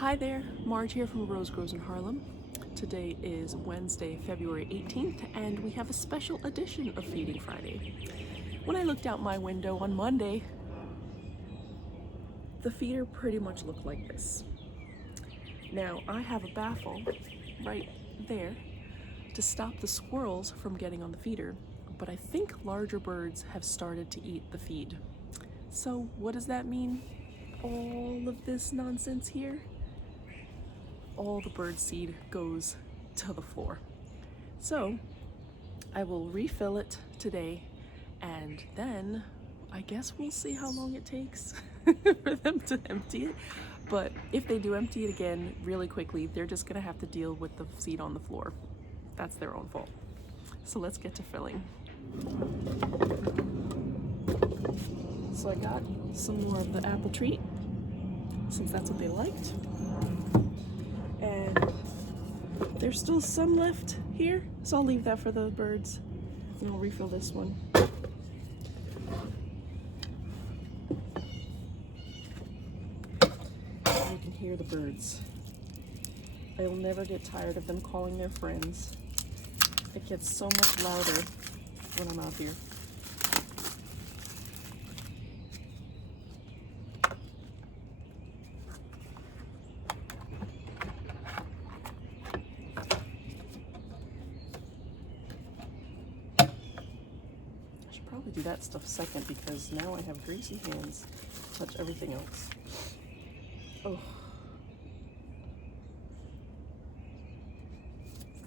Hi there, Marge here from Rose Grows in Harlem. Today is Wednesday, February 18th, and we have a special edition of Feeding Friday. When I looked out my window on Monday, the feeder pretty much looked like this. Now, I have a baffle right there to stop the squirrels from getting on the feeder, but I think larger birds have started to eat the feed. So what does that mean? All of this nonsense here? All the bird seed goes to the floor. So I will refill it today, and then I guess we'll see how long it takes for them to empty it. But if they do empty it again really quickly, they're just gonna have to deal with the seed on the floor. That's their own fault. So let's get to filling. So I got some more of the apple treat, since that's what they liked. And there's still some left here, so I'll leave that for the birds. And I'll refill this one. You can hear the birds. I'll never get tired of them calling their friends. It gets so much louder when I'm out here. Probably do that stuff second because now I have greasy hands to touch everything else. Oh.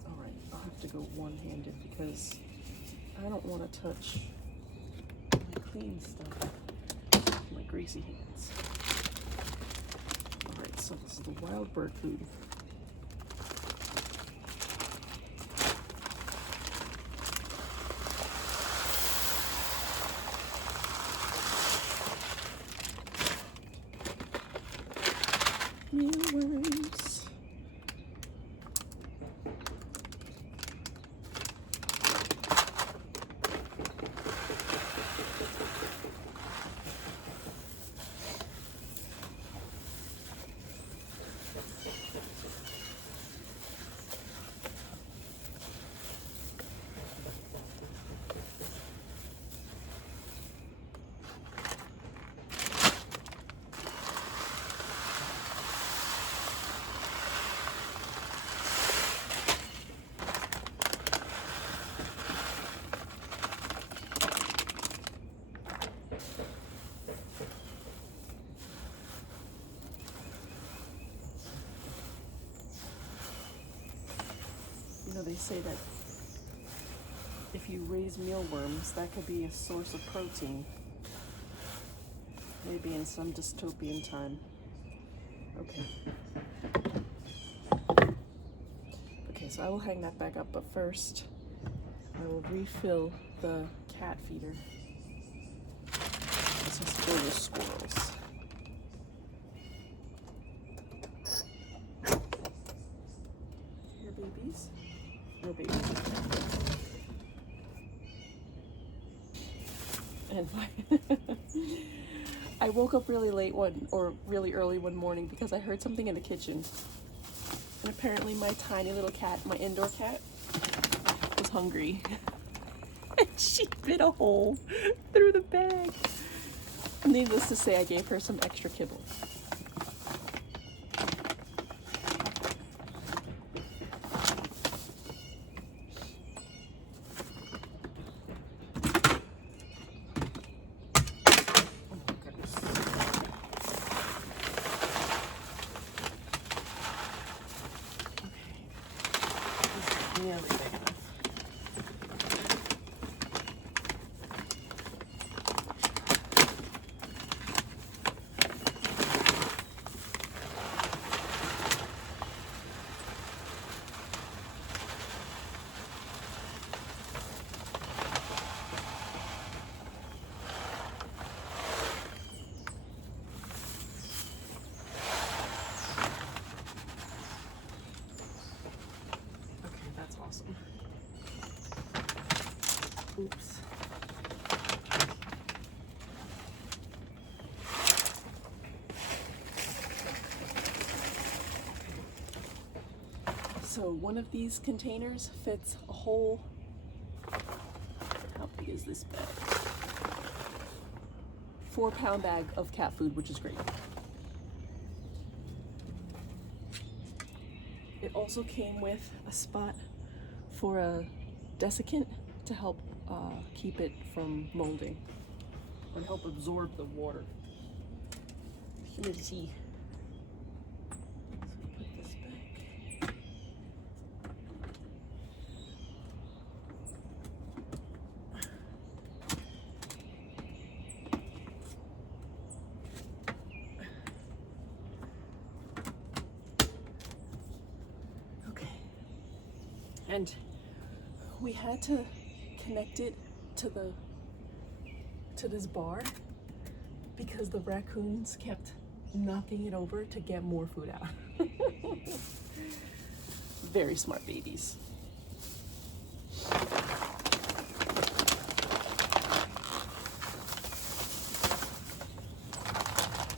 Alright, I'll have to go one-handed because I don't want to touch my clean stuff with my greasy hands. Alright, so this is the wild bird food. Mealworms. You know, they say that if you raise mealworms, that could be a source of protein. Maybe in some dystopian time. Okay. Okay, so I will hang that back up, but first I will refill the cat feeder. This is for the squirrels. Here, babies. No babies. And I woke up really late really early one morning because I heard something in the kitchen. And apparently my tiny little cat, my indoor cat, was hungry. And she bit a hole through the bag. Needless to say, I gave her some extra kibble. Nearly big enough. So one of these containers fits a whole, how big is this bag? 4-pound bag of cat food, which is great. It also came with a spot for a desiccant to help keep it from molding and help absorb the water. Humidity. So put this back. Okay. And we had to connect it to this bar because the raccoons kept knocking it over to get more food out. Very smart babies.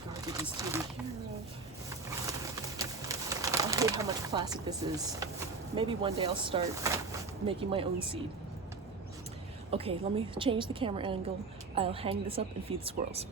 Garbages to be care of. I hate how much plastic this is. Maybe one day I'll start making my own seed. Okay, let me change the camera angle. I'll hang this up and feed the squirrels.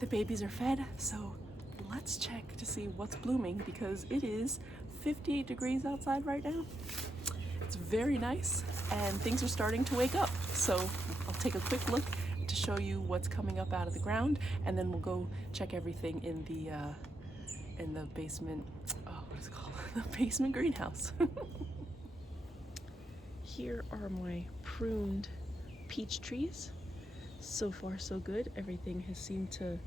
The babies are fed, so let's check to see what's blooming because it is 58 degrees outside right now. It's very nice and things are starting to wake up. So I'll take a quick look to show you what's coming up out of the ground, and then we'll go check everything in the basement. Oh, what is it called? The basement greenhouse. Here are my pruned peach trees. So far so good. Everything has seemed to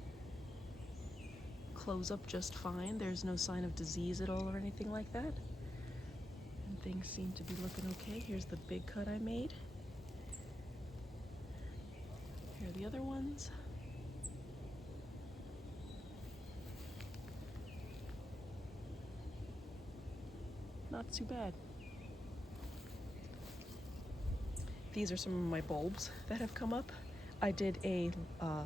close up just fine. There's no sign of disease at all or anything like that. And things seem to be looking okay. Here's the big cut I made. Here are the other ones. Not too bad. These are some of my bulbs that have come up. I did a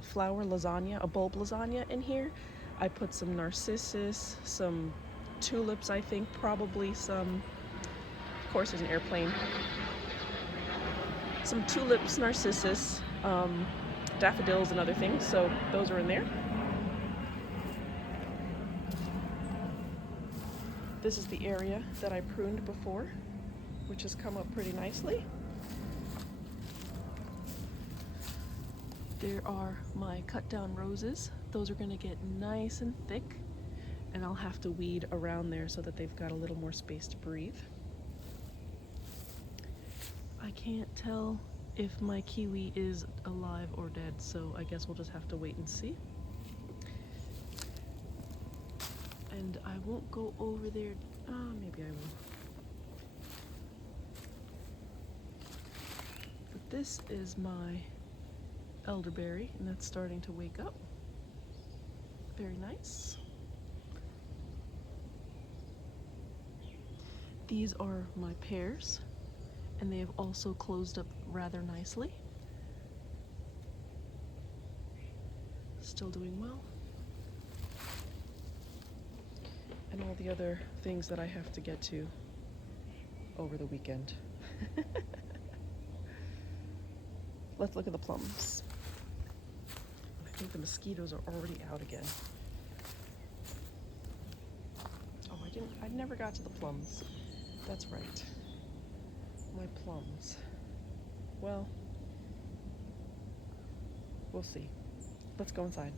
flower lasagna, a bulb lasagna in here. I put some narcissus, some tulips, I think, probably some, of course there's an airplane. Some tulips, narcissus, daffodils and other things, so those are in there. This is the area that I pruned before, which has come up pretty nicely. There are my cut down roses. Those are gonna get nice and thick, and I'll have to weed around there so that they've got a little more space to breathe. I can't tell if my kiwi is alive or dead, so I guess we'll just have to wait and see. And I won't go over there. Maybe I will. But this is my elderberry, and that's starting to wake up. Very nice. These are my pears, and they have also closed up rather nicely. Still doing well. And all the other things that I have to get to over the weekend. Let's look at the plums. I think the mosquitoes are already out again. Oh, I never got to the plums. That's right. My plums. Well, we'll see. Let's go inside.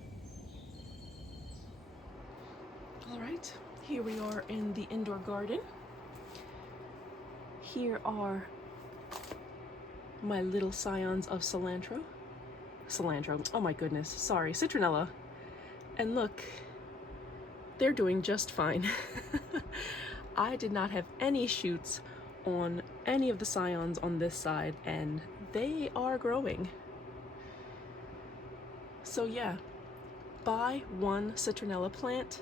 All right, here we are in the indoor garden. Here are my little scions of cilantro. Oh my goodness, sorry, citronella. And look, they're doing just fine. I did not have any shoots on any of the scions on this side, and they are growing. So yeah, buy one citronella plant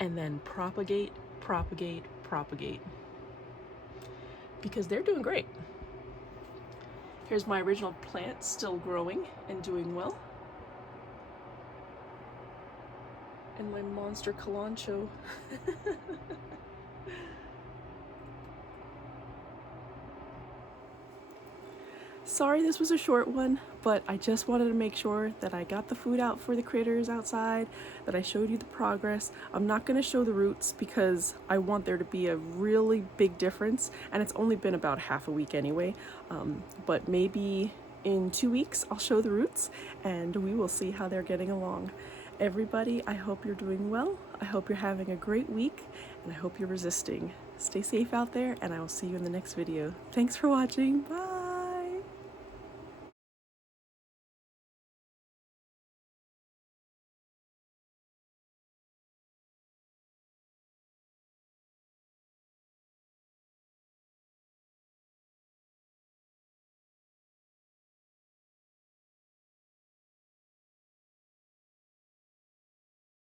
and then propagate, because they're doing great. Here's my original plant, still growing and doing well. And my monster calancho. Sorry this was a short one, but I just wanted to make sure that I got the food out for the critters outside, that I showed you the progress. I'm not going to show the roots because I want there to be a really big difference, and it's only been about half a week anyway, but maybe in 2 weeks I'll show the roots and we will see how they're getting along. Everybody, I hope you're doing well. I hope you're having a great week, and I hope you're resisting. Stay safe out there, and I will see you in the next video. Thanks for watching. Bye!